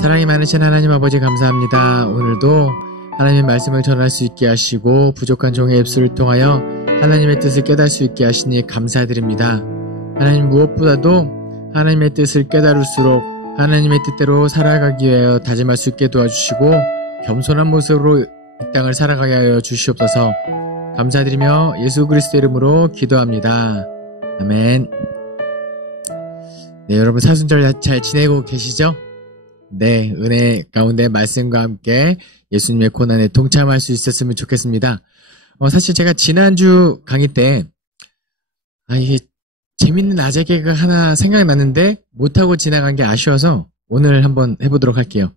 사랑이 많으신 하나님 아버지 감사합니다. 오늘도 하나님의 말씀을 전할 수 있게 하시고 부족한 종의 입술을 통하여 하나님의 뜻을 깨달을 수 있게 하시니 감사드립니다. 하나님 무엇보다도 하나님의 뜻을 깨달을수록 하나님의 뜻대로 살아가기 위하여 다짐할 수 있게 도와주시고 겸손한 모습으로 이 땅을 살아가게 하여 주시옵소서. 감사드리며 예수 그리스도 이름으로 기도합니다. 아멘. 네, 여러분 사순절 잘 지내고 계시죠? 네, 은혜 가운데 말씀과 함께 예수님의 고난에 동참할 수 있었으면 좋겠습니다. 사실 제가 지난주 강의 때 이게 재밌는 아재 개그가 하나 생각났는데 못하고 지나간 게 아쉬워서 오늘 한번 해보도록 할게요.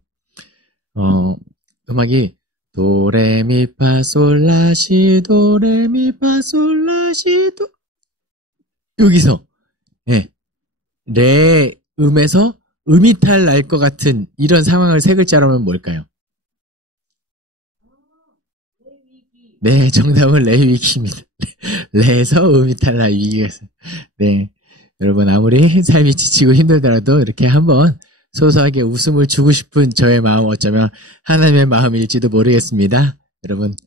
음악이 도레미파솔라시 도레미파솔라시도 여기서 레 음에서 음이탈 날 것 같은 이런 상황을 세 글자로 하면 뭘까요? 네, 정답은 레위기입니다. 레에서 음이탈 날 위기가 있어요. 네, 여러분 아무리 삶이 지치고 힘들더라도 이렇게 한번 소소하게 웃음을 주고 싶은 저의 마음 어쩌면 하나님의 마음일지도 모르겠습니다. 여러분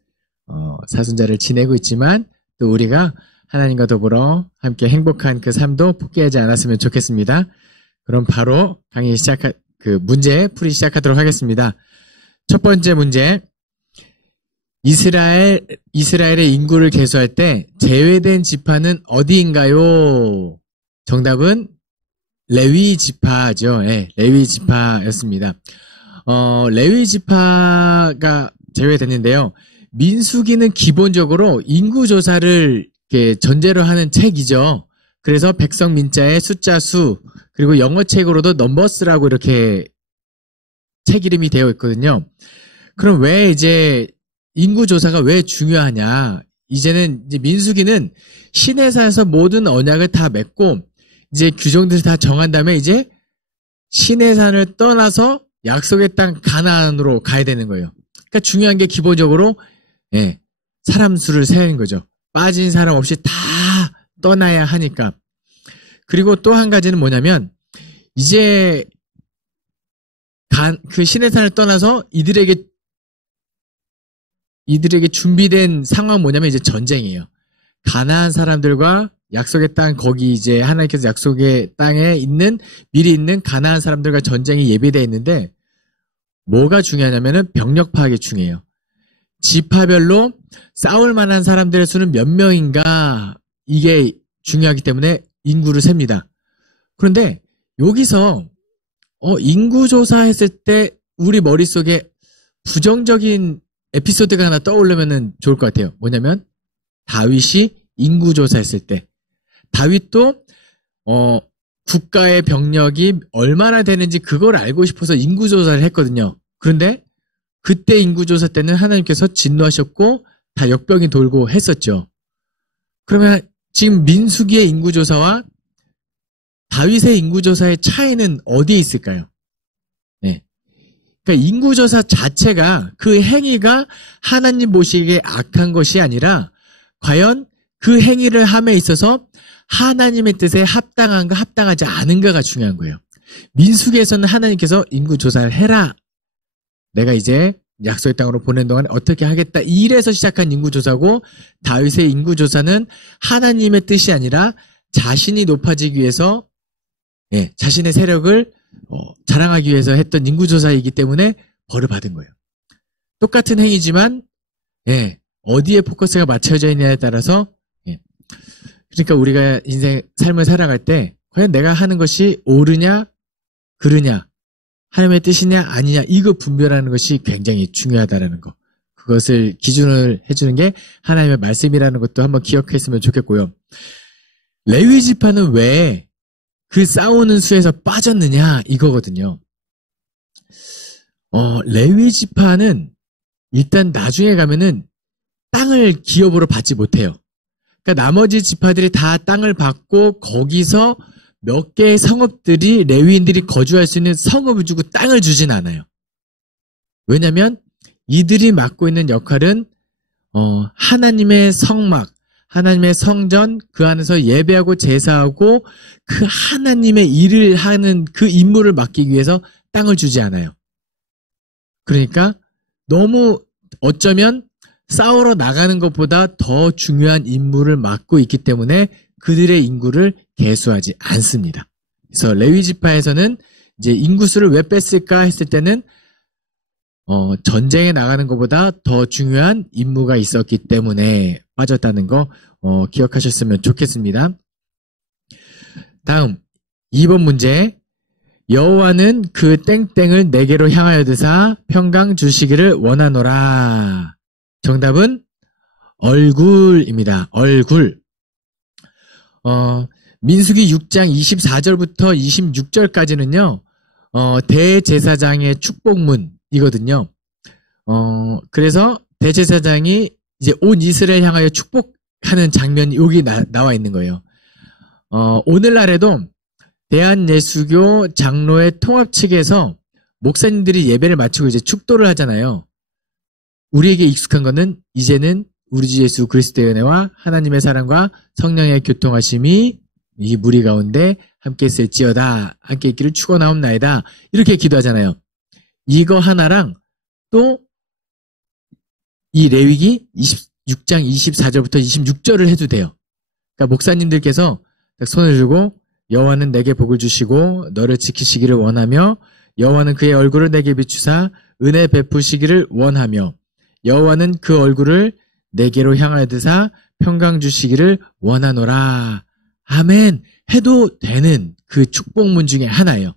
사순절을 지내고 있지만 또 우리가 하나님과 더불어 함께 행복한 그 삶도 포기하지 않았으면 좋겠습니다. 그럼 바로 강의 문제 풀이 시작하도록 하겠습니다. 첫 번째 문제. 이스라엘의 인구를 계수할 때 제외된 지파는 어디인가요? 정답은 레위 지파죠. 네, 레위 지파였습니다. 레위 지파가 제외됐는데요. 민수기는 기본적으로 인구 조사를 이렇게 전제로 하는 책이죠. 그래서 백성 민자의 숫자 수, 그리고 영어책으로도 넘버스라고 이렇게 책 이름이 되어 있거든요. 그럼 왜 이제 인구조사가 왜 중요하냐? 이제 민수기는 시내산에서 모든 언약을 다 맺고 이제 규정들을 다 정한 다음에 이제 시내산을 떠나서 약속의 땅 가나안으로 가야 되는 거예요. 그러니까 중요한 게 기본적으로 사람 수를 세는 거죠. 빠진 사람 없이 다 떠나야 하니까. 그리고 또 한 가지는 뭐냐면 이제 그 시내산을 떠나서 이들에게 준비된 상황은 뭐냐면 이제 전쟁이에요. 가나안 사람들과 약속의 땅, 거기 이제 하나님께서 약속의 땅에 미리 있는 가나안 사람들과 전쟁이 예비되어 있는데 뭐가 중요하냐면은 병력 파악이 중요해요. 지파별로 싸울 만한 사람들의 수는 몇 명인가, 이게 중요하기 때문에 인구를 셉니다. 그런데 여기서 인구조사했을 때 우리 머릿속에 부정적인 에피소드가 하나 떠오르면 좋을 것 같아요. 뭐냐면 다윗이 인구조사했을 때 다윗도 국가의 병력이 얼마나 되는지 그걸 알고 싶어서 인구조사를 했거든요. 그런데 그때 인구조사 때는 하나님께서 진노하셨고 다 역병이 돌고 했었죠. 그러면 지금 민수기의 인구조사와 다윗의 인구조사의 차이는 어디에 있을까요? 네. 그러니까 인구조사 자체가 그 행위가 하나님 보시기에 악한 것이 아니라 과연 그 행위를 함에 있어서 하나님의 뜻에 합당한가 합당하지 않은가가 중요한 거예요. 민수기에서는 하나님께서 인구조사를 해라. 내가 이제 약속의 땅으로 보낸 동안 어떻게 하겠다. 이래서 시작한 인구조사고 다윗의 인구조사는 하나님의 뜻이 아니라 자신이 높아지기 위해서 자신의 세력을 자랑하기 위해서 했던 인구조사이기 때문에 벌을 받은 거예요. 똑같은 행위지만 어디에 포커스가 맞춰져 있냐에 따라서 그러니까 우리가 삶을 살아갈 때 과연 내가 하는 것이 옳으냐 그르냐 하나님의 뜻이냐 아니냐 이거 분별하는 것이 굉장히 중요하다는 거. 그것을 기준을 해주는 게 하나님의 말씀이라는 것도 한번 기억했으면 좋겠고요. 레위 지파는 왜 그 싸우는 수에서 빠졌느냐 이거거든요. 레위 지파는 일단 나중에 가면은 땅을 기업으로 받지 못해요. 그러니까 나머지 지파들이 다 땅을 받고 거기서 몇 개의 성읍들이 레위인들이 거주할 수 있는 성읍을 주고 땅을 주진 않아요. 왜냐하면 이들이 맡고 있는 역할은 하나님의 성막, 하나님의 성전, 그 안에서 예배하고 제사하고 그 하나님의 일을 하는 그 임무를 맡기기 위해서 땅을 주지 않아요. 그러니까 너무 어쩌면 싸우러 나가는 것보다 더 중요한 임무를 맡고 있기 때문에 그들의 인구를 계수하지 않습니다. 그래서 레위 지파에서는 이제 인구수를 왜 뺐을까 했을 때는 전쟁에 나가는 것보다 더 중요한 임무가 있었기 때문에 빠졌다는 거 기억하셨으면 좋겠습니다. 다음 2번 문제. 여호와는 그 땡땡을 내게로 향하여 드사 평강 주시기를 원하노라. 정답은 얼굴입니다. 얼굴. 민수기 6장 24절부터 26절까지는요. 대제사장의 축복문이거든요. 그래서 대제사장이 이제 온 이스라엘 향하여 축복하는 장면이 여기 나와 있는 거예요. 오늘날에도 대한예수교 장로회 통합 측에서 목사님들이 예배를 마치고 이제 축도를 하잖아요. 우리에게 익숙한 거는 이제는 우리 주 예수 그리스도의 은혜와 하나님의 사랑과 성령의 교통하심이 이 무리 가운데 함께 있을지어다. 함께 있기를 축원하옵나이다. 이렇게 기도하잖아요. 이거 하나랑 또 이 레위기 26장 24절부터 26절을 해도 돼요. 그러니까 목사님들께서 딱 손을 들고 여호와는 내게 복을 주시고 너를 지키시기를 원하며 여호와는 그의 얼굴을 내게 비추사 은혜 베푸시기를 원하며 여호와는 그 얼굴을 내게로 향하여 드사 평강 주시기를 원하노라. 아멘 해도 되는 그 축복문 중에 하나예요.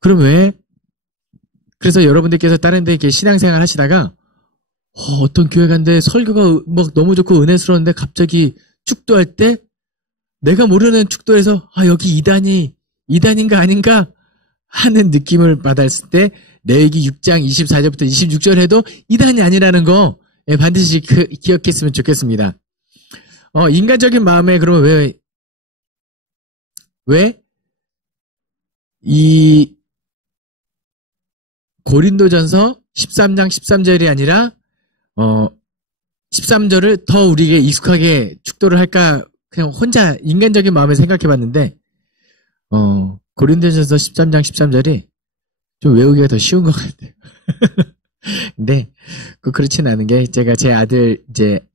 그럼 왜? 그래서 여러분들께서 다른 데 이렇게 신앙생활 하시다가 어떤 교회 간데 설교가 막 너무 좋고 은혜스러운데 갑자기 축도할 때 내가 모르는 축도에서 여기 이단인가 아닌가 하는 느낌을 받았을 때 레위기 6장 24절부터 26절 해도 이단이 아니라는 거 반드시 기억했으면 좋겠습니다. 인간적인 마음에 그러면 왜 이 고린도전서 13장 13절이 아니라 13절을 더 우리에게 익숙하게 축도를 할까 그냥 혼자 인간적인 마음에 생각해 봤는데 고린도전서 13장 13절이 좀 외우기가 더 쉬운 것 같아요. 근데 그렇지는 않은 게 제가 제 아들 이제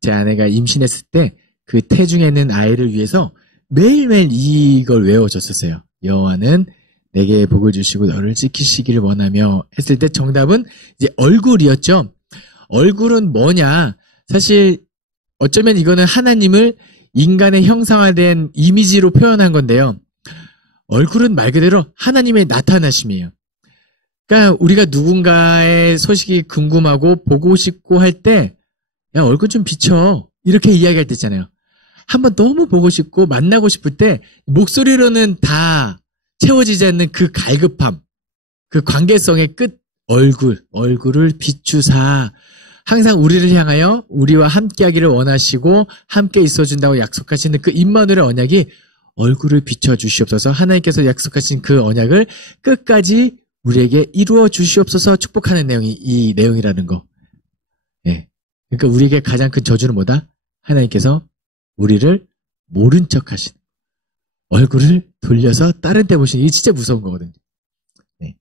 제 아내가 임신했을 때 그 태중에 있는 아이를 위해서 매일매일 이걸 외워줬었어요. 여호와는 내게 복을 주시고 너를 지키시기를 원하며 했을 때 정답은 이제 얼굴이었죠. 얼굴은 뭐냐? 사실 어쩌면 이거는 하나님을 인간의 형상화된 이미지로 표현한 건데요. 얼굴은 말 그대로 하나님의 나타나심이에요. 그러니까 우리가 누군가의 소식이 궁금하고 보고 싶고 할 때 야 얼굴 좀 비춰 이렇게 이야기할 때 있잖아요. 한번 너무 보고 싶고 만나고 싶을 때 목소리로는 다 채워지지 않는 그 갈급함, 그 관계성의 끝 얼굴을 비추사 항상 우리를 향하여 우리와 함께하기를 원하시고 함께 있어준다고 약속하시는 그 임마누엘의 언약이 얼굴을 비춰주시옵소서. 하나님께서 약속하신 그 언약을 끝까지 우리에게 이루어 주시옵소서 축복하는 내용이 이 내용이라는 거. 예. 그러니까 우리에게 가장 큰 저주는 뭐다? 하나님께서 우리를 모른 척 하시는 얼굴을 돌려서 다른 데 보시는 이게 진짜 무서운 거거든요. 네.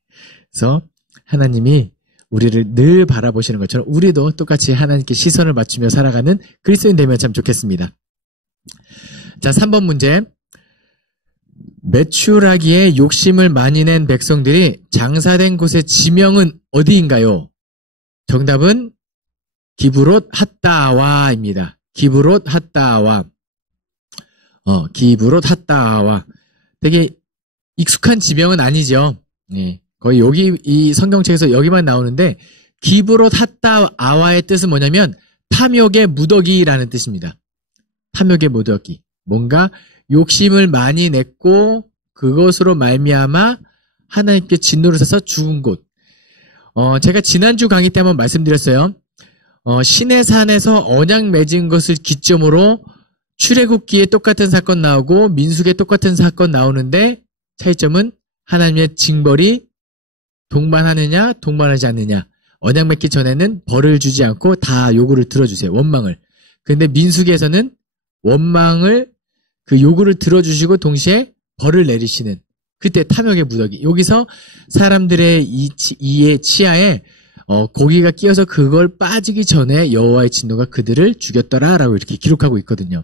그래서 하나님이 우리를 늘 바라보시는 것처럼 우리도 똑같이 하나님께 시선을 맞추며 살아가는 그리스도인 되면 참 좋겠습니다. 자, 3번 문제. 매출하기에 욕심을 많이 낸 백성들이 장사된 곳의 지명은 어디인가요? 정답은 기브롯 핫다와입니다. 기브롯 핫다와. 기브롯 핫다와. 되게 익숙한 지명은 아니죠. 네. 거의 여기 이 성경책에서 여기만 나오는데 기브롯 핫다아와의 뜻은 뭐냐면 탐욕의 무더기라는 뜻입니다. 탐욕의 무더기. 뭔가 욕심을 많이 냈고 그것으로 말미암아 하나님께 진노를 사서 죽은 곳. 제가 지난주 강의 때 한번 말씀드렸어요. 시내산에서 언약 맺은 것을 기점으로 출애굽기에 똑같은 사건 나오고 민수기에 똑같은 사건 나오는데 차이점은 하나님의 징벌이 동반하느냐 동반하지 않느냐. 언약 맺기 전에는 벌을 주지 않고 다 요구를 들어주세요. 원망을. 그런데 민수기에서는 원망을 그 요구를 들어주시고 동시에 벌을 내리시는 그때 탐욕의 무더기. 여기서 사람들의 이의 치아에 고기가 끼어서 그걸 빠지기 전에 여호와의 진노가 그들을 죽였더라라고 이렇게 기록하고 있거든요.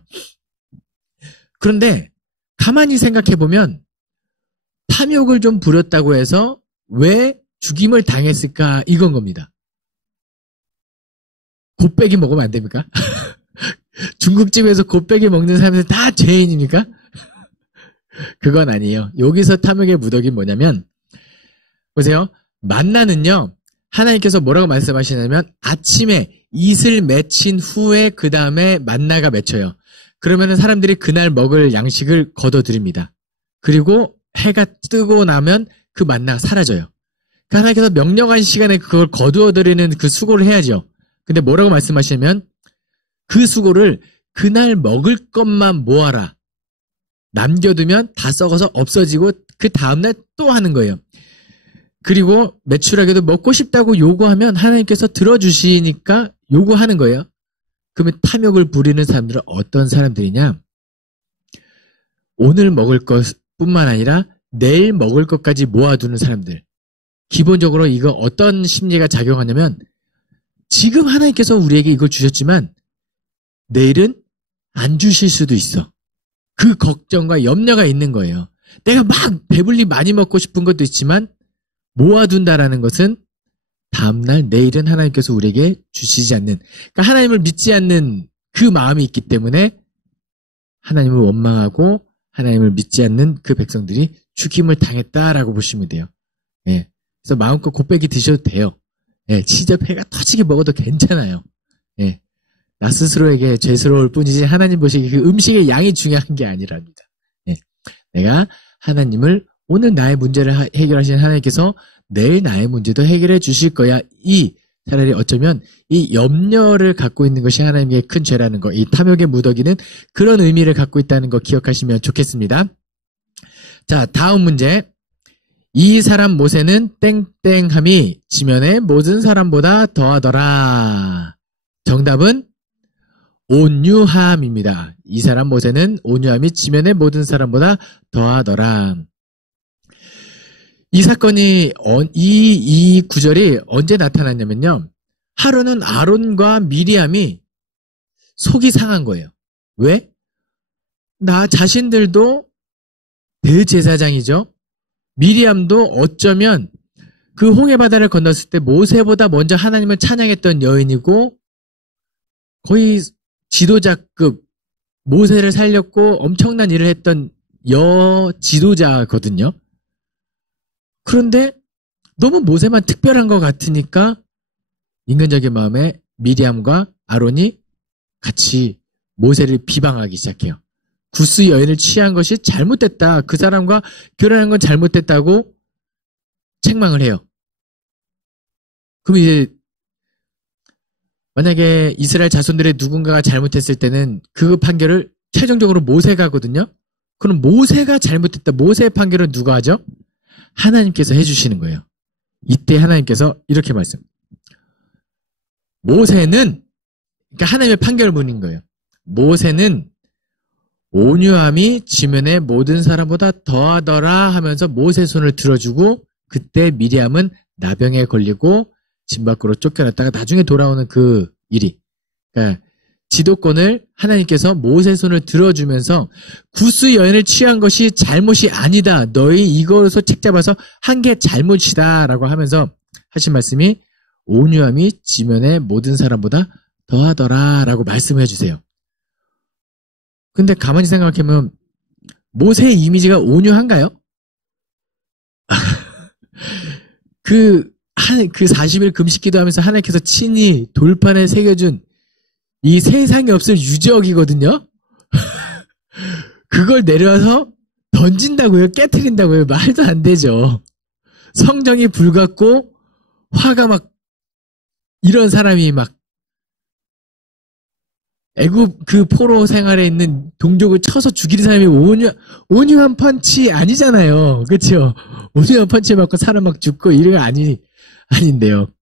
그런데 가만히 생각해보면 탐욕을 좀 부렸다고 해서 왜 죽임을 당했을까 이건 겁니다. 곱빼기 먹으면 안 됩니까? 중국집에서 곱빼기 먹는 사람들 다 죄인입니까? 그건 아니에요. 여기서 탐욕의 무더기 뭐냐면 보세요. 만나는요. 하나님께서 뭐라고 말씀하시냐면 아침에 이슬 맺힌 후에 그 다음에 만나가 맺혀요. 그러면은 사람들이 그날 먹을 양식을 거둬들입니다. 그리고 해가 뜨고 나면 그 만나가 사라져요. 그러니까 하나님께서 명령한 시간에 그걸 거두어들이는 그 수고를 해야죠. 근데 뭐라고 말씀하시냐면 그 수고를 그날 먹을 것만 모아라. 남겨두면 다 썩어서 없어지고 그 다음날 또 하는 거예요. 그리고 매출하게도 먹고 싶다고 요구하면 하나님께서 들어주시니까 요구하는 거예요. 그러면 탐욕을 부리는 사람들은 어떤 사람들이냐? 오늘 먹을 것뿐만 아니라 내일 먹을 것까지 모아두는 사람들. 기본적으로 이거 어떤 심리가 작용하냐면 지금 하나님께서 우리에게 이걸 주셨지만 내일은 안 주실 수도 있어. 그 걱정과 염려가 있는 거예요. 내가 막 배불리 많이 먹고 싶은 것도 있지만 모아둔다라는 것은 다음날 내일은 하나님께서 우리에게 주시지 않는, 그러니까 하나님을 믿지 않는 그 마음이 있기 때문에 하나님을 원망하고 하나님을 믿지 않는 그 백성들이 죽임을 당했다라고 보시면 돼요. 예. 그래서 마음껏 곱빼기 드셔도 돼요. 예. 진짜 배가 터지게 먹어도 괜찮아요. 예. 나 스스로에게 죄스러울 뿐이지 하나님 보시기에 그 음식의 양이 중요한 게 아니랍니다. 예. 내가 하나님을 오늘 나의 문제를 해결하시는 하나님께서 내일 나의 문제도 해결해 주실 거야. 차라리 어쩌면 이 염려를 갖고 있는 것이 하나님의 큰 죄라는 거, 이 탐욕의 무더기는 그런 의미를 갖고 있다는 거 기억하시면 좋겠습니다. 자, 다음 문제. 이 사람 모세는 땡땡함이 지면의 모든 사람보다 더하더라. 정답은 온유함입니다. 이 사람 모세는 온유함이 지면의 모든 사람보다 더하더라. 이 사건이 이 구절이 언제 나타났냐면요. 하루는 아론과 미리암이 속이 상한 거예요. 왜? 나 자신들도 대제사장이죠. 미리암도 어쩌면 그 홍해바다를 건넜을 때 모세보다 먼저 하나님을 찬양했던 여인이고 거의 지도자급 모세를 살렸고 엄청난 일을 했던 지도자거든요. 그런데 너무 모세만 특별한 것 같으니까 인간적인 마음에 미리암과 아론이 같이 모세를 비방하기 시작해요. 구스 여인을 취한 것이 잘못됐다. 그 사람과 결혼한 건 잘못됐다고 책망을 해요. 그럼 이제 만약에 이스라엘 자손들의 누군가가 잘못했을 때는 그 판결을 최종적으로 모세가 하거든요. 그럼 모세가 잘못했다. 모세의 판결은 누가 하죠? 하나님께서 해주시는 거예요. 이때 하나님께서 이렇게 말씀. 모세는, 그러니까 하나님의 판결문인 거예요. 모세는 온유함이 지면의 모든 사람보다 더하더라 하면서 모세 손을 들어주고 그때 미리암은 나병에 걸리고 집 밖으로 쫓겨났다가 나중에 돌아오는 그 일이. 그러니까 지도권을 하나님께서 모세 손을 들어주면서 구스 여인을 취한 것이 잘못이 아니다. 너희 이것으로 책잡아서 한 게 잘못이다. 라고 하면서 하신 말씀이 온유함이 지면의 모든 사람보다 더하더라. 라고 말씀해 주세요. 근데 가만히 생각해보면 모세의 이미지가 온유한가요? 그 40일 금식 기도하면서 하나님께서 친히 돌판에 새겨준 이 세상에 없을 유적이거든요. 그걸 내려와서 던진다고요? 깨트린다고요? 말도 안 되죠. 성정이 불같고 화가 막 이런 사람이 막 애굽 그 포로 생활에 있는 동족을 쳐서 죽이는 사람이 온유한 펀치 아니잖아요. 그렇죠? 온유한 펀치 맞고 사람 막 죽고 이런 거 아닌데요.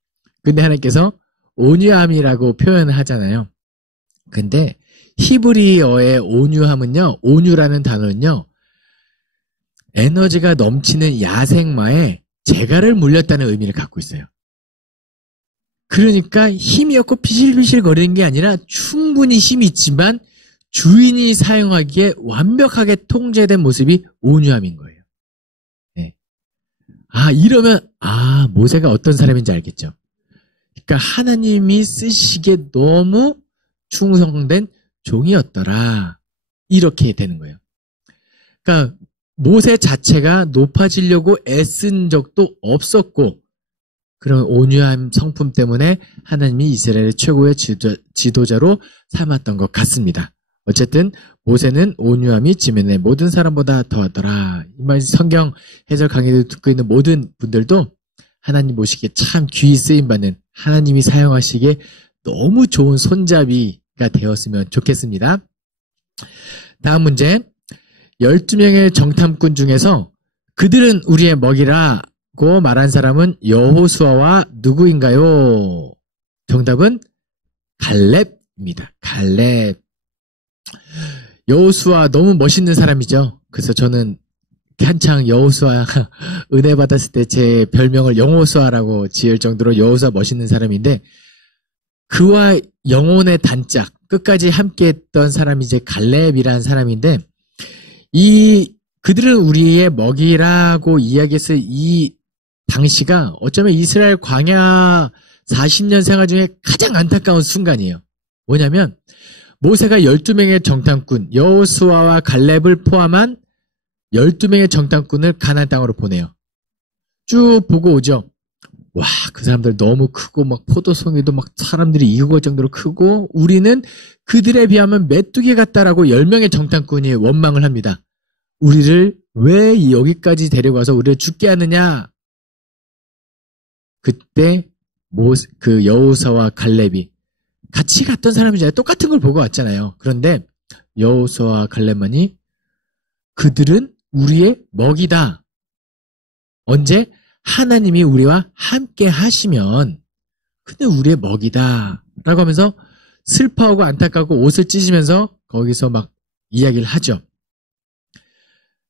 근데 하나님께서 온유함이라고 표현을 하잖아요. 근데 히브리어의 온유함은요, 온유라는 단어는요, 에너지가 넘치는 야생마에 재갈을 물렸다는 의미를 갖고 있어요. 그러니까 힘이 없고 비실비실 거리는 게 아니라 충분히 힘이 있지만 주인이 사용하기에 완벽하게 통제된 모습이 온유함인 거예요. 네. 이러면 모세가 어떤 사람인지 알겠죠. 그러니까 하나님이 쓰시기에 너무 충성된 종이었더라. 이렇게 되는 거예요. 그러니까 모세 자체가 높아지려고 애쓴 적도 없었고 그런 온유한 성품 때문에 하나님이 이스라엘의 최고의 지도자로 삼았던 것 같습니다. 어쨌든 모세는 온유함이 지면의 모든 사람보다 더하더라. 이 말 성경 해설 강의를 듣고 있는 모든 분들도 하나님 모시기에 참 귀히 쓰임받는 하나님이 사용하시기에 너무 좋은 손잡이가 되었으면 좋겠습니다. 다음 문제. 12명의 정탐꾼 중에서 그들은 우리의 먹이라고 말한 사람은 여호수아와 누구인가요? 정답은 갈렙입니다. 갈렙. 여호수아 너무 멋있는 사람이죠. 그래서 저는 한창 여호수아 은혜 받았을 때 제 별명을 영호수아라고 지을 정도로 여호수아 멋있는 사람인데 그와 영혼의 단짝 끝까지 함께했던 사람이 이제 갈렙이라는 사람인데 그들은 우리의 먹이라고 이야기했을 이 당시가 어쩌면 이스라엘 광야 40년 생활 중에 가장 안타까운 순간이에요. 뭐냐면 모세가 12명의 정탐꾼 여호수아와 갈렙을 포함한 12명의 정탐꾼을 가나안 땅으로 보내요. 쭉 보고 오죠. 와, 그 사람들 너무 크고 막 포도송이도 막 사람들이 이거 정도로 크고 우리는 그들에 비하면 메뚜기 같다라고 10명의 정탐꾼이 원망을 합니다. 우리를 왜 여기까지 데려가서 우리를 죽게 하느냐? 그때 그 여호수아와 갈렙이 같이 갔던 사람이잖아요. 똑같은 걸 보고 왔잖아요. 그런데 여호수아와 갈렙만이 그들은 우리의 먹이다. 언제? 하나님이 우리와 함께 하시면 그는 우리의 먹이다. 라고 하면서 슬퍼하고 안타깝고 옷을 찢으면서 거기서 막 이야기를 하죠.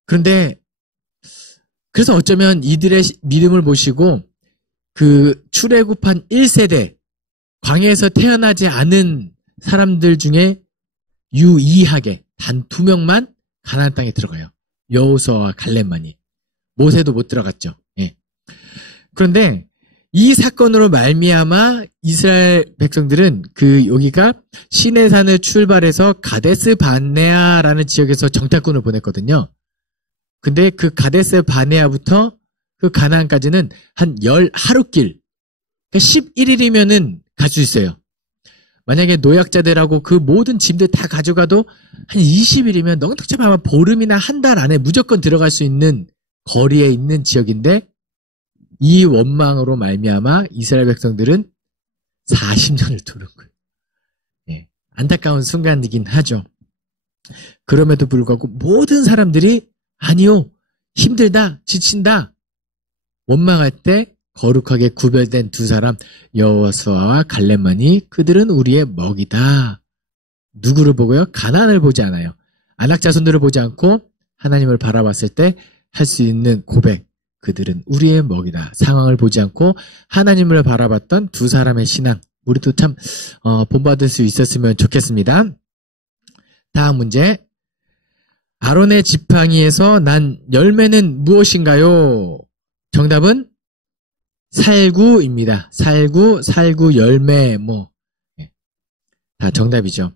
그런데 그래서 어쩌면 이들의 믿음을 보시고 그 출애굽한 1세대 광야에서 태어나지 않은 사람들 중에 유일하게 단 2명만 가나안 땅에 들어가요. 여호수아와 갈렙만이. 모세도 못 들어갔죠. 예. 그런데 이 사건으로 말미암아 이스라엘 백성들은 여기가 시내산을 출발해서 가데스 바네아라는 지역에서 정탐꾼을 보냈거든요. 근데 그 가데스 바네아부터 그 가나안까지는 한 하루길, 그러니까 11일이면은 갈 수 있어요. 만약에 노약자들하고 그 모든 짐들 다 가져가도 한 20일이면 넉넉히 아마 보름이나 한 달 안에 무조건 들어갈 수 있는 거리에 있는 지역인데 이 원망으로 말미암아 이스라엘 백성들은 40년을 두는 거예요. 예, 안타까운 순간이긴 하죠. 그럼에도 불구하고 모든 사람들이 아니요, 힘들다, 지친다, 원망할 때 거룩하게 구별된 두 사람 여호수아와 갈렙만이 그들은 우리의 먹이다. 누구를 보고요? 가나안을 보지 않아요. 안악 자손들을 보지 않고 하나님을 바라봤을 때 할 수 있는 고백. 그들은 우리의 먹이다. 상황을 보지 않고 하나님을 바라봤던 두 사람의 신앙. 우리도 참 본받을 수 있었으면 좋겠습니다. 다음 문제. 아론의 지팡이에서 난 열매는 무엇인가요? 정답은 살구입니다. 살구 열매, 다 정답이죠.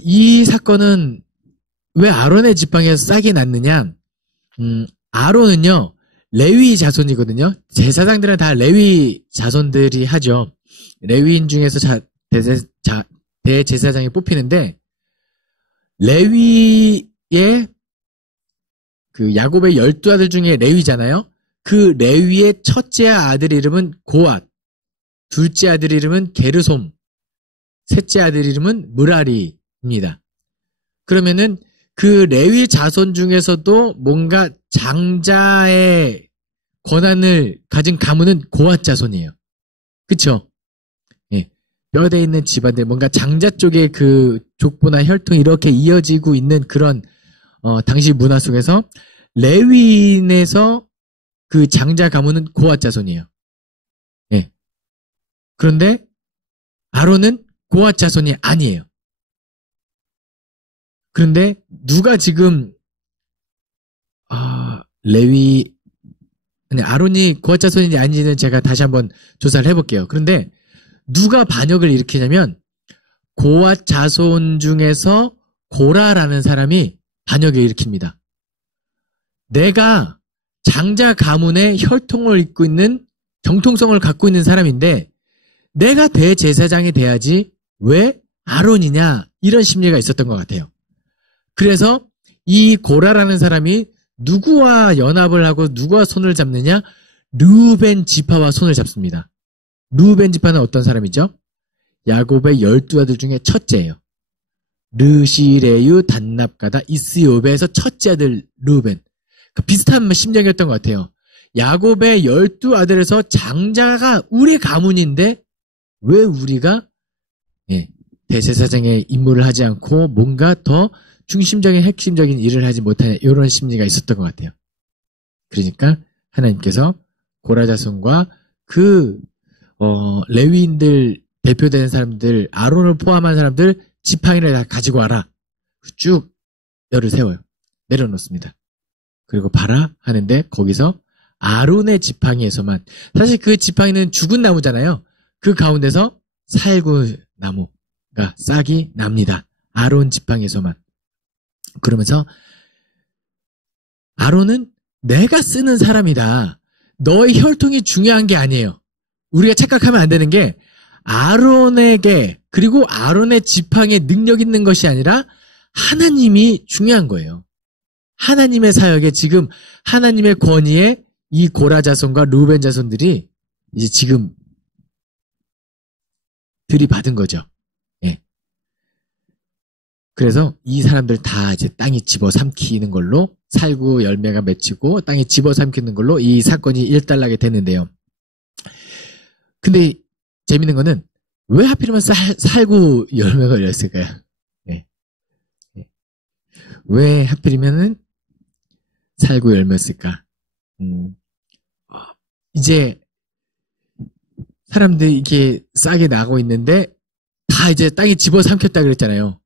이 사건은 왜 아론의 지팡이에서 싹이 났느냐? 아론은요, 레위 자손이거든요. 제사장들은 다 레위 자손들이 하죠. 레위인 중에서 대제사장이 뽑히는데, 레위의 야곱의 12아들 중에 레위잖아요. 그 레위의 첫째 아들 이름은 고앗, 둘째 아들 이름은 게르솜, 셋째 아들 이름은 무라리입니다. 그러면은 그 레위 자손 중에서도 뭔가 장자의 권한을 가진 가문은 고앗 자손이에요. 그쵸? 예. 뼈대 있는 집안들, 뭔가 장자 쪽의 그 족보나 혈통이 이렇게 이어지고 있는 그런 당시 문화 속에서 레위인에서 그 장자 가문은 고앗 자손이에요. 예. 그런데 아론은 고앗 자손이 아니에요. 그런데 누가 지금 아론이 고앗 자손인지 아닌지는 제가 다시 한번 조사를 해볼게요. 그런데 누가 반역을 일으키냐면 고앗 자손 중에서 고라라는 사람이 반역을 일으킵니다. 내가 장자 가문의 혈통을 잇고 있는 정통성을 갖고 있는 사람인데 내가 대제사장이 돼야지 왜 아론이냐 이런 심리가 있었던 것 같아요. 그래서 이 고라라는 사람이 누구와 연합을 하고 누구와 손을 잡느냐? 르우벤 지파와 손을 잡습니다. 르우벤 지파는 어떤 사람이죠? 야곱의 12아들 중에 첫째예요. 르시레유 단납가다 이스요베에서 첫째 아들 르우벤. 비슷한 심정이었던 것 같아요. 야곱의 12아들에서 장자가 우리 가문인데 왜 우리가 대제사장의 임무를 하지 않고 뭔가 더 중심적인 핵심적인 일을 하지 못하냐 이런 심리가 있었던 것 같아요. 그러니까 하나님께서 고라 자손과 그 레위인들 대표되는 사람들 아론을 포함한 사람들 지팡이를 다 가지고 와라. 쭉 열을 세워요. 내려놓습니다. 그리고 봐라 하는데 거기서 아론의 지팡이에서만 사실 그 지팡이는 죽은 나무잖아요. 그 가운데서 살구나무가 싹이 납니다. 아론 지팡이에서만. 그러면서 아론은 내가 쓰는 사람이다. 너의 혈통이 중요한 게 아니에요. 우리가 착각하면 안 되는 게 아론에게 그리고 아론의 지팡이에 능력 있는 것이 아니라 하나님이 중요한 거예요. 하나님의 사역에 지금 하나님의 권위에 이 고라 자손과 르우벤 자손들이 이제 지금 들이받은 거죠. 그래서 이 사람들 다 이제 땅이 집어삼키는 걸로 살구 열매가 맺히고 땅이 집어삼키는 걸로 이 사건이 일단락이 됐는데요. 근데 재밌는 거는 왜 하필이면 살구 열매가 열렸을까요? 왜 하필이면은 살구 열매였을까? 이제 사람들이 이렇게 싹이 나고 있는데 다 이제 땅이 집어삼켰다 그랬잖아요.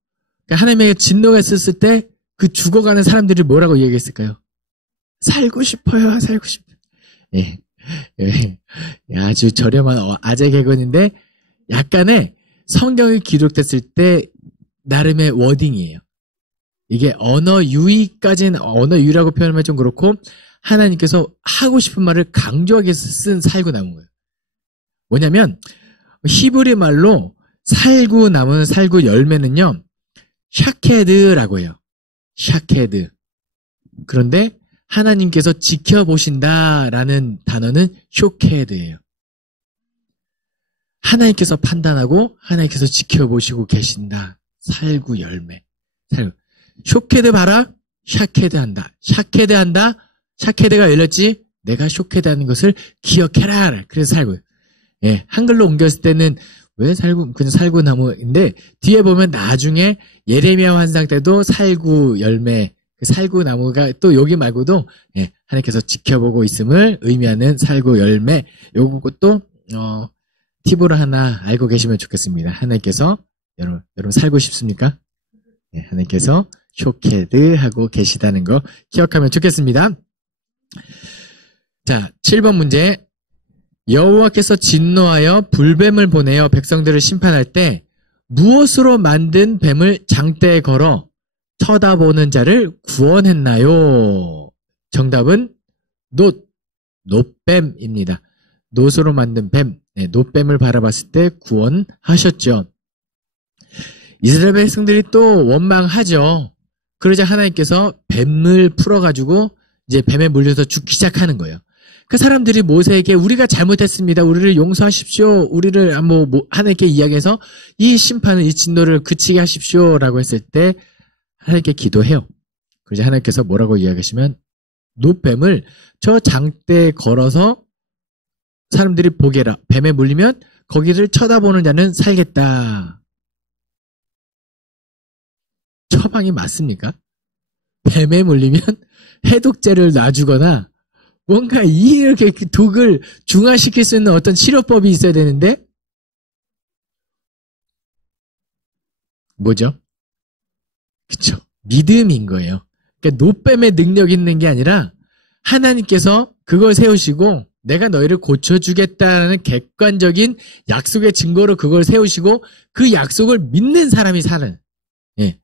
그러니까 하나님에게 진노가 있었을 때 그 죽어가는 사람들이 뭐라고 얘기했을까요? 살고 싶어요, 살고 싶어요. 아주 저렴한 아재 개그인데 약간의 성경이 기록됐을 때 나름의 워딩이에요. 이게 언어 유희까지는 언어 유희라고 표현하면 좀 그렇고 하나님께서 하고 싶은 말을 강조하게 쓴 살구나무인 거예요. 뭐냐면 히브리 말로 살구나무는 살구 열매는요. 샤케드라고 해요. 샤케드. 그런데 하나님께서 지켜보신다라는 단어는 쇼케드예요. 하나님께서 판단하고 하나님께서 지켜보시고 계신다. 살구 열매. 쇼케드 봐라. 샤케드 한다. 샤케드 한다. 샤케드가 열렸지. 내가 쇼케드 하는 것을 기억해라. 그래서 살구. 한글로 옮겼을 때는 왜 그냥 살구나무인데 뒤에 보면 나중에 예레미야 환상 때도 살구 열매, 그 살구나무가 또 여기 말고도 하나님께서 지켜보고 있음을 의미하는 살구 열매. 요것도 팁으로 하나 알고 계시면 좋겠습니다. 하나님께서 여러분 살고 싶습니까? 하나님께서 쇼케드 하고 계시다는 거 기억하면 좋겠습니다. 자, 7번 문제. 여호와께서 진노하여 불뱀을 보내어 백성들을 심판할 때 무엇으로 만든 뱀을 장대에 걸어 쳐다보는 자를 구원했나요? 정답은 놋뱀입니다. 놋으로 만든 뱀, 놋뱀을 바라봤을 때 구원하셨죠. 이스라엘 백성들이 또 원망하죠. 그러자 하나님께서 뱀을 풀어가지고 이제 뱀에 물려서 죽기 시작하는 거예요. 그 사람들이 모세에게 우리가 잘못했습니다. 우리를 용서하십시오. 우리를 하나님께 이야기해서 이 심판을 이 진노를 그치게 하십시오라고 했을 때 하나님께 기도해요. 그러자 하나님께서 뭐라고 이야기하시면 놋뱀을 저 장대에 걸어서 사람들이 보게 해라. 뱀에 물리면 거기를 쳐다보는 자는 살겠다. 처방이 맞습니까? 뱀에 물리면 해독제를 놔주거나 뭔가 이렇게 독을 중화시킬 수 있는 어떤 치료법이 있어야 되는데 뭐죠? 그쵸. 믿음인 거예요. 그러니까 노뱀의 능력이 있는 게 아니라 하나님께서 그걸 세우시고 내가 너희를 고쳐주겠다는 객관적인 약속의 증거로 그걸 세우시고 그 약속을 믿는 사람이 사는. 예.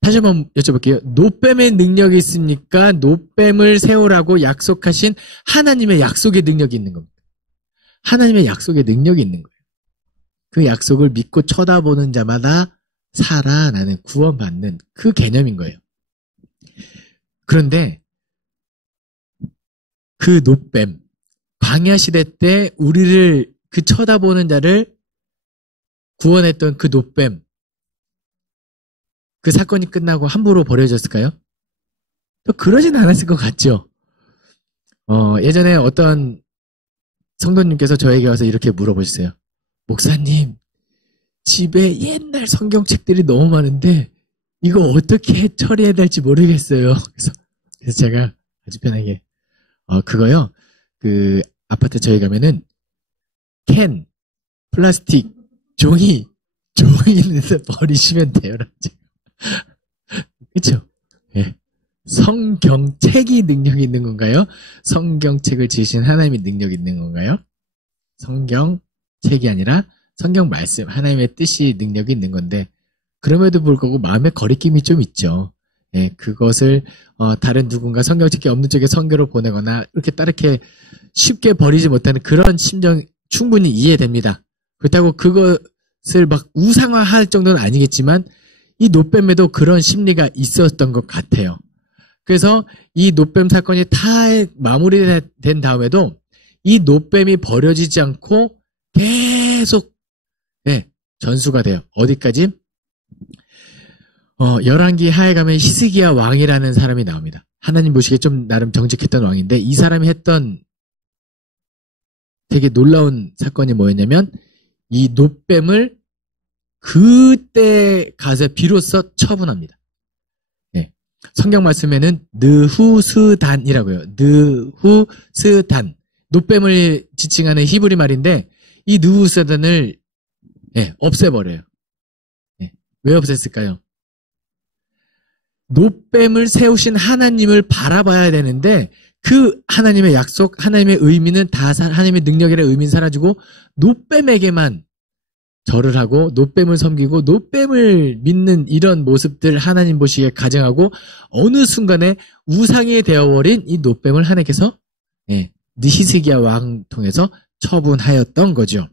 다시 한번 여쭤볼게요. 노뱀의 능력이 있습니까? 노뱀을 세우라고 약속하신 하나님의 약속의 능력이 있는 겁니다. 하나님의 약속의 능력이 있는 거예요. 그 약속을 믿고 쳐다보는 자마다 살아나는 구원받는 그 개념인 거예요. 그런데 그 노뱀, 광야 시대 때 우리를 그 쳐다보는 자를 구원했던 그 노뱀, 그 사건이 끝나고 함부로 버려졌을까요? 또 그러진 않았을 것 같죠. 예전에 어떤 성도님께서 저에게 와서 이렇게 물어보셨어요. 목사님, 집에 옛날 성경책들이 너무 많은데 이거 어떻게 처리해야 될지 모르겠어요. 그래서 제가 아주 편하게 그거요. 그 아파트 저희 가면은 캔, 플라스틱, 종이 있는데 버리시면 돼요. 그렇죠? 예. 성경책이 능력이 있는 건가요? 성경책을 지으신 하나님의 능력이 있는 건가요? 성경책이 아니라 성경 말씀, 하나님의 뜻이 능력이 있는 건데 그럼에도 불구하고 마음의 거리낌이 좀 있죠. 예, 그것을 다른 누군가 성경책이 없는 쪽에 선교로 보내거나 이렇게 따르게 쉽게 버리지 못하는 그런 심정 충분히 이해됩니다. 그렇다고 그것을 막 우상화할 정도는 아니겠지만 이 노뱀에도 그런 심리가 있었던 것 같아요. 그래서 이 노뱀 사건이 다 마무리된 다음에도 이 노뱀이 버려지지 않고 계속 전수가 돼요. 어디까지? 열왕기 하에 가면 히스기야 왕이라는 사람이 나옵니다. 하나님 보시기에 좀 나름 정직했던 왕인데 이 사람이 했던 되게 놀라운 사건이 뭐였냐면 이 노뱀을 그때 가서 비로소 처분합니다. 네. 성경 말씀에는 느후스단이라고요. 느후스단. 노뱀을 지칭하는 히브리 말인데 이 느후스단을 없애버려요. 왜 없앴을까요? 노뱀을 세우신 하나님을 바라봐야 되는데 그 하나님의 약속, 하나님의 의미는 다 하나님의 능력이라는 의미는 사라지고 노뱀에게만 절을 하고 노뱀을 섬기고 노뱀을 믿는 이런 모습들 하나님 보시기에 가증하고 어느 순간에 우상이 되어버린 이 노뱀을 하나님께서 히스기야 왕 통해서 처분하였던 거죠.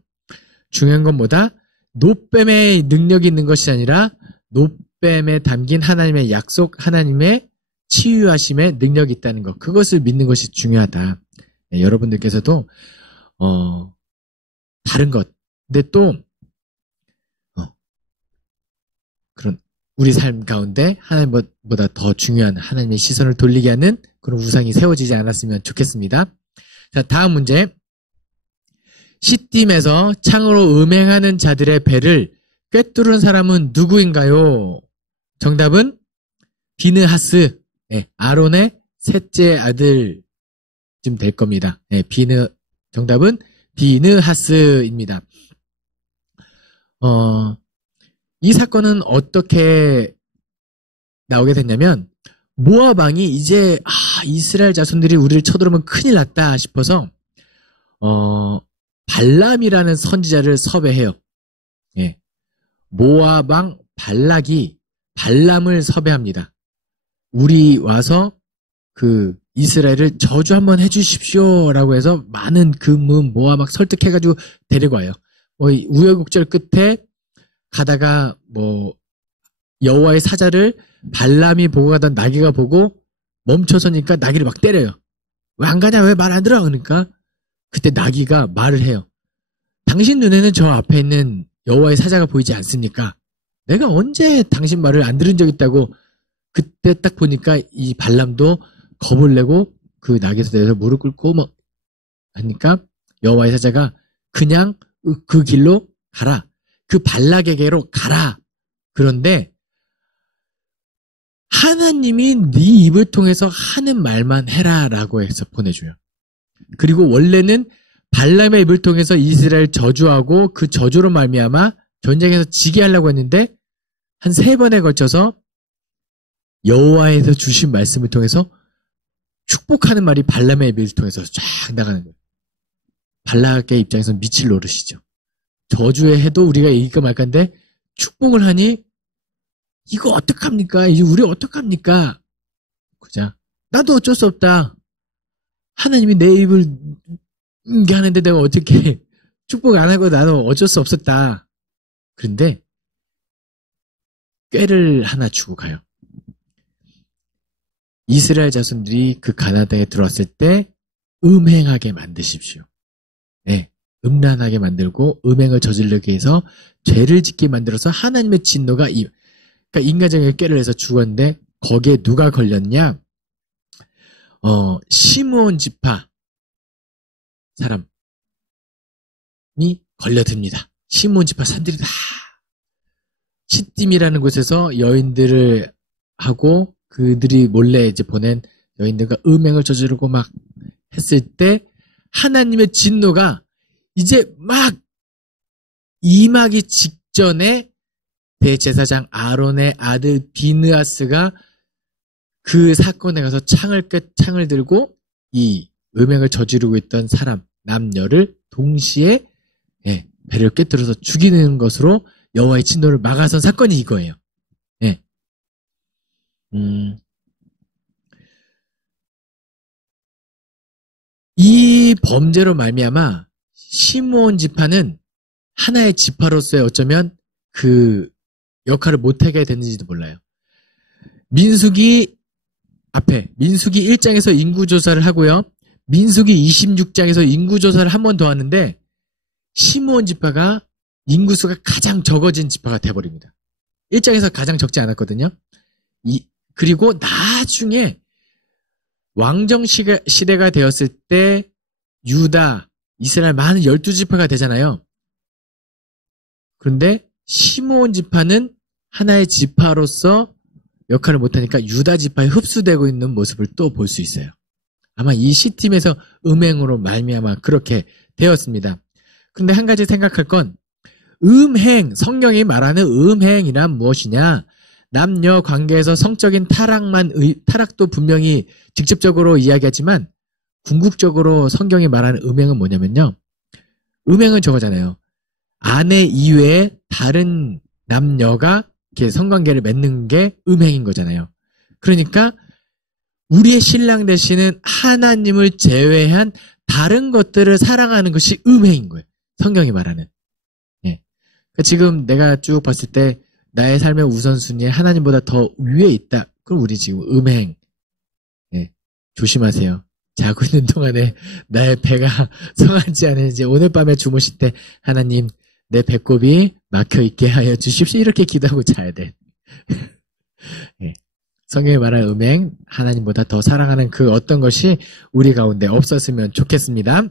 중요한 건 뭐다? 노뱀의 능력이 있는 것이 아니라 노뱀에 담긴 하나님의 약속, 하나님의 치유하심의 능력이 있다는 것. 그것을 믿는 것이 중요하다. 여러분들께서도 다른 것. 근데 또 그런 우리 삶 가운데 하나님보다 더 중요한 하나님의 시선을 돌리게 하는 그런 우상이 세워지지 않았으면 좋겠습니다. 자, 다음 문제. 시딤에서 창으로 음행하는 자들의 배를 꿰뚫은 사람은 누구인가요? 정답은 비느하스, 아론의 셋째 아들쯤 될 겁니다. 정답은 비느하스입니다. 이 사건은 어떻게 나오게 됐냐면 모압 왕이 이제 이스라엘 자손들이 우리를 쳐들어오면 큰일 났다 싶어서 발람이라는 선지자를 섭외해요. 모압 왕 발락이 발람을 섭외합니다. 우리 와서 그 이스라엘을 저주 한번 해주십시오라고 해서 많은 모압 막 설득해가지고 데리고 와요. 우여곡절 끝에 가다가 여호와의 사자를 발람이 보고 가던 나귀가 보고 멈춰서니까 나귀를 막 때려요. 왜 안 가냐? 왜 말 안 들어? 그러니까 그때 나귀가 말을 해요. 당신 눈에는 저 앞에 있는 여호와의 사자가 보이지 않습니까? 내가 언제 당신 말을 안 들은 적 있다고. 그때 딱 보니까 이 발람도 겁을 내고 그 나귀에서 내려서 무릎 꿇고 막 하니까 여호와의 사자가 그냥 그 길로 가라. 그 발락에게로 가라. 그런데 하나님이 네 입을 통해서 하는 말만 해라라고 해서 보내줘요. 그리고 원래는 발람의 입을 통해서 이스라엘 저주하고 그 저주로 말미암아 전쟁에서 지게 하려고 했는데 한 3번에 걸쳐서 여호와에서 주신 말씀을 통해서 축복하는 말이 발람의 입을 통해서 쫙 나가는 거예요. 발락의 입장에서 미칠 노릇이죠. 저주에 해도 우리가 이길까 말까인데 축복을 하니 이거 어떡합니까? 이제 우리 어떡합니까? 그죠? 나도 어쩔 수 없다. 하나님이 내 입을 하는데 내가 어떻게 축복 안 하고 나도 어쩔 수 없었다. 그런데 꾀를 하나 주고 가요. 이스라엘 자손들이 그 가나안 땅에 들어왔을 때 음행하게 만드십시오. 네, 음란하게 만들고 음행을 저지르게 해서 죄를 짓게 만들어서 하나님의 진노가 그러니까 인간적인 꾀를 해서 죽었는데 거기에 누가 걸렸냐? 시므온 지파 사람이 걸려듭니다. 시므온 지파 사람들이 다 시딤이라는 곳에서 여인들을 하고 그들이 몰래 이제 보낸 여인들과 음행을 저지르고 막 했을 때 하나님의 진노가 이제 막 임하기 직전에 대제사장 아론의 아들 비느하스가 그 사건에 가서 창을 들고 이 음행을 저지르고 있던 사람 남녀를 동시에 배를 꿰뚫어서 죽이는 것으로 여호와의 진노를 막아선 사건이 이거예요. 예. 이 범죄로 말미암아 시므온 지파는 하나의 지파로서의 어쩌면 그 역할을 못하게 됐는지도 몰라요. 민수기 1장에서 인구조사를 하고요. 민수기 26장에서 인구조사를 한 번 더 하는데 시므온 지파가 인구수가 가장 적어진 지파가 돼버립니다. 1장에서 가장 적지 않았거든요. 그리고 나중에 왕정 시대가 되었을 때 유다, 이스라엘 많은 12지파가 되잖아요. 그런데 시므온 지파는 하나의 지파로서 역할을 못하니까 유다 지파에 흡수되고 있는 모습을 또 볼 수 있어요. 아마 이 시팀에서 음행으로 말미암아 그렇게 되었습니다. 그런데 한 가지 생각할 건 성경이 말하는 음행이란 무엇이냐? 남녀 관계에서 성적인 타락도 분명히 직접적으로 이야기하지만 궁극적으로 성경이 말하는 음행은 뭐냐면요. 음행은 저거잖아요. 아내 이외에 다른 남녀가 이렇게 성관계를 맺는 게 음행인 거잖아요. 그러니까 우리의 신랑 되시는 하나님을 제외한 다른 것들을 사랑하는 것이 음행인 거예요. 성경이 말하는. 예. 그러니까 지금 내가 쭉 봤을 때 나의 삶의 우선순위에 하나님보다 더 위에 있다. 그럼 우리 지금 음행. 예. 조심하세요. 자고 있는 동안에 나의 배가 성하지 않은지 오늘 밤에 주무실 때 하나님 내 배꼽이 막혀있게 하여 주십시오. 이렇게 기도하고 자야 돼. 예. 성경이 말하는 음행, 하나님보다 더 사랑하는 그 어떤 것이 우리 가운데 없었으면 좋겠습니다.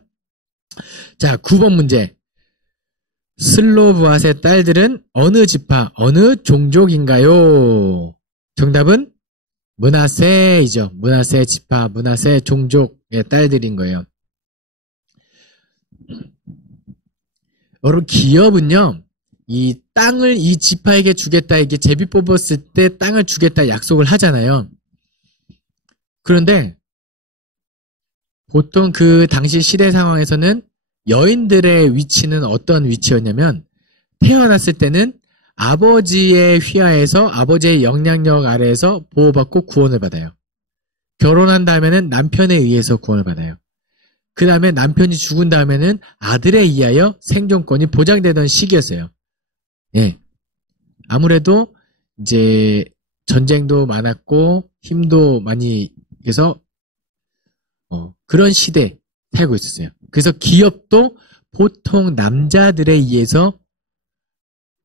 자, 9번 문제. 슬로브앗의 딸들은 어느 지파, 어느 종족인가요? 정답은 므낫세이죠. 므낫세 지파, 므낫세 종족의 딸들인 거예요. 여러분, 기업은요, 이 땅을 이 지파에게 주겠다, 이게 제비 뽑았을 때 땅을 주겠다 약속을 하잖아요. 그런데 보통 그 당시 시대 상황에서는 여인들의 위치는 어떤 위치였냐면 태어났을 때는 아버지의 휘하에서 아버지의 영향력 아래에서 보호받고 구원을 받아요. 결혼한 다음에는 남편에 의해서 구원을 받아요. 그 다음에 남편이 죽은 다음에는 아들에 의하여 생존권이 보장되던 시기였어요. 예. 아무래도 이제 전쟁도 많았고 힘도 많이 해서 그런 시대에 살고 있었어요. 그래서 기업도 보통 남자들에 의해서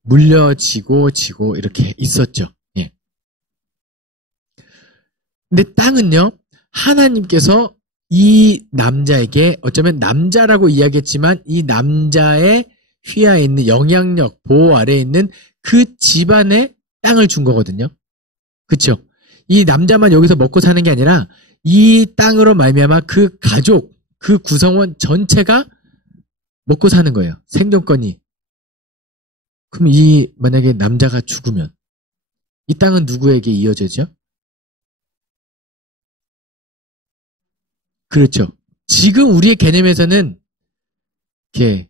물려지고 이렇게 있었죠. 예. 근데 땅은요, 하나님께서 이 남자에게 어쩌면 남자라고 이야기했지만 이 남자의 휘하에 있는 영향력, 보호 아래에 있는 그 집안에 땅을 준 거거든요. 그쵸? 이 남자만 여기서 먹고 사는 게 아니라 이 땅으로 말미암아 그 가족, 그 구성원 전체가 먹고 사는 거예요. 생존권이. 그럼 만약에 남자가 죽으면 이 땅은 누구에게 이어지죠? 그렇죠. 지금 우리의 개념에서는 이렇게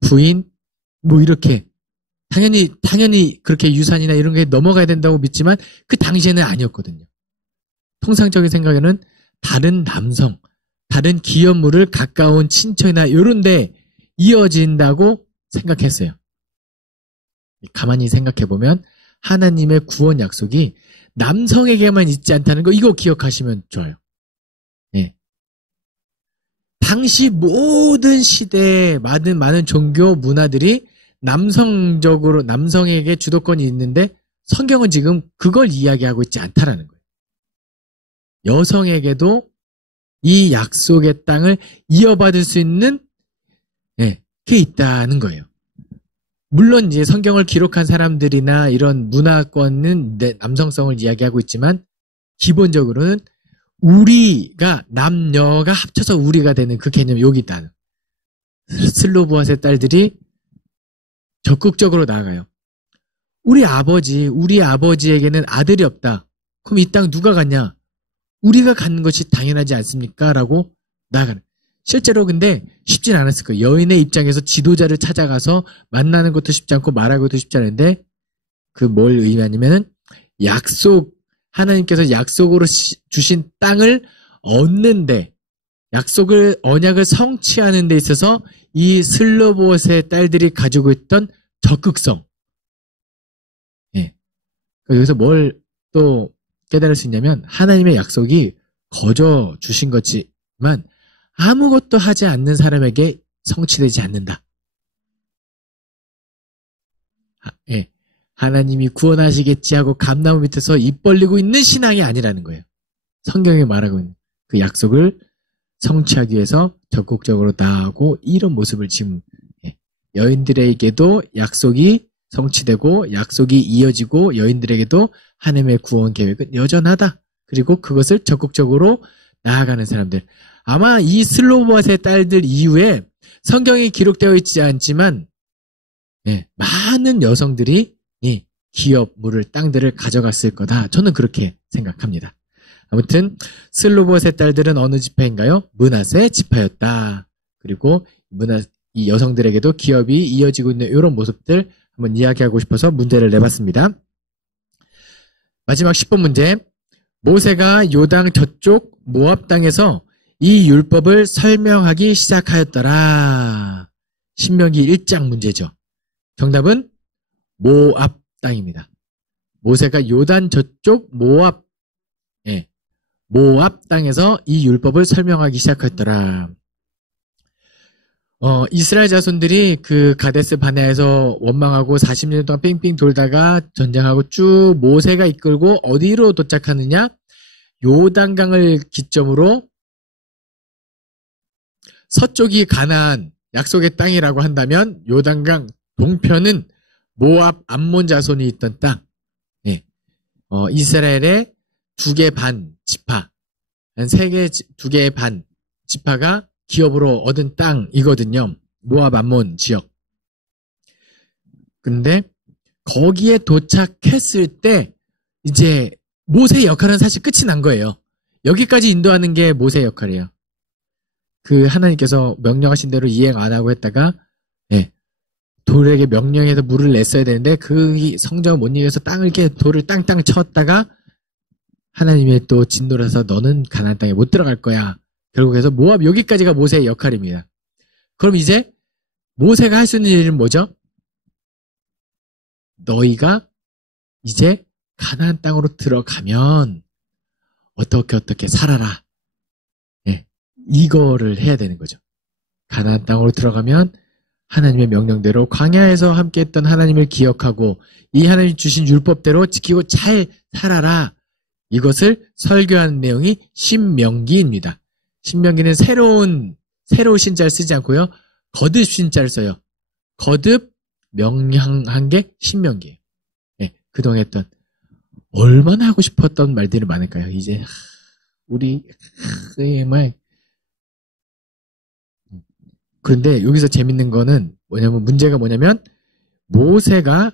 부인 뭐 이렇게 당연히 그렇게 유산이나 이런 게 넘어가야 된다고 믿지만 그 당시에는 아니었거든요. 통상적인 생각에는 다른 남성, 다른 기업물을 가까운 친척이나 이런 데 이어진다고 생각했어요. 가만히 생각해보면 하나님의 구원 약속이 남성에게만 있지 않다는 거 이거 기억하시면 좋아요. 예. 당시 모든 시대에 많은 종교 문화들이 남성적으로 남성에게 주도권이 있는데 성경은 지금 그걸 이야기하고 있지 않다라는 거예요. 여성에게도 이 약속의 땅을 이어받을 수 있는 게 있다는 거예요. 물론 이제 성경을 기록한 사람들이나 이런 문화권은 남성성을 이야기하고 있지만 기본적으로는 우리가 남녀가 합쳐서 우리가 되는 그 개념이 여기 있다. 슬로보아스의 딸들이 적극적으로 나아가요. 우리 아버지에게는 아들이 없다. 그럼 이 땅 누가 갖냐? 우리가 갖는 것이 당연하지 않습니까? 라고 나아가는. 실제로 근데 쉽진 않았을 거예요. 여인의 입장에서 지도자를 찾아가서 만나는 것도 쉽지 않고 말하는 것도 쉽지 않은데 그 뭘 의미하냐면은 하나님께서 약속으로 주신 땅을 얻는데 언약을 성취하는 데 있어서 이 슬로보아스의 딸들이 가지고 있던 적극성. 예. 여기서 뭘 또 깨달을 수 있냐면 하나님의 약속이 거저 주신 거지만 아무것도 하지 않는 사람에게 성취되지 않는다. 예. 하나님이 구원하시겠지 하고 감나무 밑에서 입 벌리고 있는 신앙이 아니라는 거예요. 성경에 말하고 있는 그 약속을 성취하기 위해서 적극적으로 나아가고 이런 모습을 지금 여인들에게도 약속이 성취되고 약속이 이어지고 여인들에게도 하나님의 구원 계획은 여전하다. 그리고 그것을 적극적으로 나아가는 사람들. 아마 이 슬로보아스의 딸들 이후에 성경이 기록되어 있지 않지만 많은 여성들이 기업물을 땅들을 가져갔을 거다. 저는 그렇게 생각합니다. 아무튼 슬로보아스의 딸들은 어느 지파인가요? 므낫세 지파였다. 그리고 이 여성들에게도 기업이 이어지고 있는 이런 모습들 한번 이야기하고 싶어서 문제를 내봤습니다. 마지막 10번 문제. 모세가 요당 저쪽 모압 땅에서 이 율법을 설명하기 시작하였더라. 신명기 1장 문제죠. 정답은 모압 땅입니다. 모세가 요단 저쪽 모압 땅에서 이 율법을 설명하기 시작했더라. 이스라엘 자손들이 그 가데스 바네아에서 원망하고 40년 동안 삥삥 돌다가 전쟁하고 쭉 모세가 이끌고 어디로 도착하느냐? 요단강을 기점으로 서쪽이 가나안 약속의 땅이라고 한다면 요단강 동편은 모압 암몬 자손이 있던 땅. 이스라엘의 2개 반 지파, 2개의 반 지파가 기업으로 얻은 땅이거든요. 모압 암몬 지역. 근데 거기에 도착했을 때 이제 모세의 역할은 사실 끝이 난 거예요. 여기까지 인도하는 게 모세의 역할이에요. 그 하나님께서 명령하신 대로 이행 안 하고 했다가 돌에게 명령해서 물을 냈어야 되는데 그 성정을 못 이겨서 땅을 이렇게 돌을 땅땅 쳤다가 하나님의 또 진노라서 너는 가나안 땅에 못 들어갈 거야. 결국에서 모압 여기까지가 모세의 역할입니다. 그럼 이제 모세가 할 수 있는 일은 뭐죠? 너희가 이제 가나안 땅으로 들어가면 어떻게 살아라. 이거를 해야 되는 거죠. 가나안 땅으로 들어가면 하나님의 명령대로 광야에서 함께했던 하나님을 기억하고 이 하나님 주신 율법대로 지키고 잘 살아라. 이것을 설교하는 내용이 신명기입니다. 신명기는 새로운 신자를 쓰지 않고요. 거듭 신자를 써요. 거듭 명령한 게 신명기예요. 그동안 했던 얼마나 하고 싶었던 말들이 많을까요? 이제 우리 정말. 그런데 여기서 재밌는 거는 문제가 뭐냐면 모세가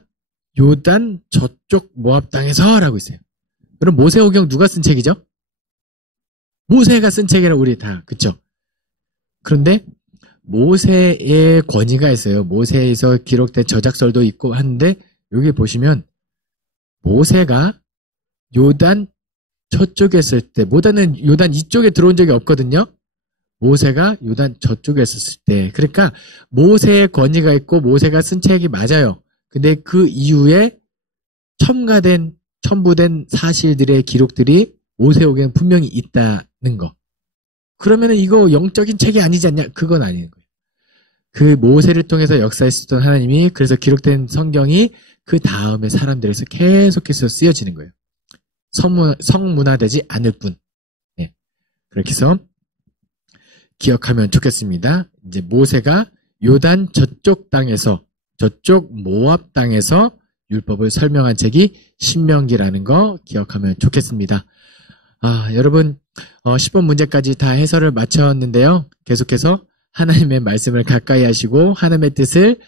요단 저쪽 모압 땅에서 라고 있어요. 그럼 모세오경 누가 쓴 책이죠? 모세가 쓴 책이라 우리 다 그쵸? 그런데 모세의 권위가 있어요. 모세에서 기록된 저작설도 있고 하는데 여기 보시면 모세가 요단 저쪽에 있을 때 모세는 요단 이쪽에 들어온 적이 없거든요. 모세가 요단 저쪽에 있었을 때 그러니까 모세의 권위가 있고 모세가 쓴 책이 맞아요. 근데 그 이후에 첨부된 사실들의 기록들이 모세오경에 분명히 있다는 거. 그러면은 이거 영적인 책이 아니지 않냐? 그건 아닌 거예요. 그 모세를 통해서 역사했었던 하나님이 그래서 기록된 성경이 그 다음에 사람들에서 계속해서 쓰여지는 거예요. 성문화되지 않을 뿐. 네. 그렇게 해서 기억하면 좋겠습니다. 이제 모세가 요단 저쪽 땅에서 저쪽 모압 땅에서 율법을 설명한 책이 신명기라는 거 기억하면 좋겠습니다. 여러분 10번 문제까지 다 해설을 마쳤는데요. 계속해서 하나님의 말씀을 가까이 하시고 하나님의 뜻을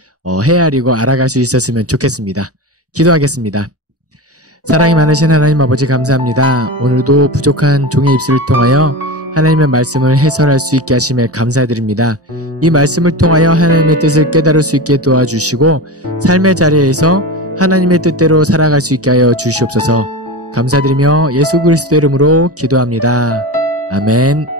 헤아리고 알아갈 수 있었으면 좋겠습니다. 기도하겠습니다. 사랑이 많으신 하나님 아버지 감사합니다. 오늘도 부족한 종의 입술을 통하여 하나님의 말씀을 해설할 수 있게 하심에 감사드립니다. 이 말씀을 통하여 하나님의 뜻을 깨달을 수 있게 도와주시고 삶의 자리에서 하나님의 뜻대로 살아갈 수 있게 하여 주시옵소서. 감사드리며 예수 그리스도의 이름으로 기도합니다. 아멘.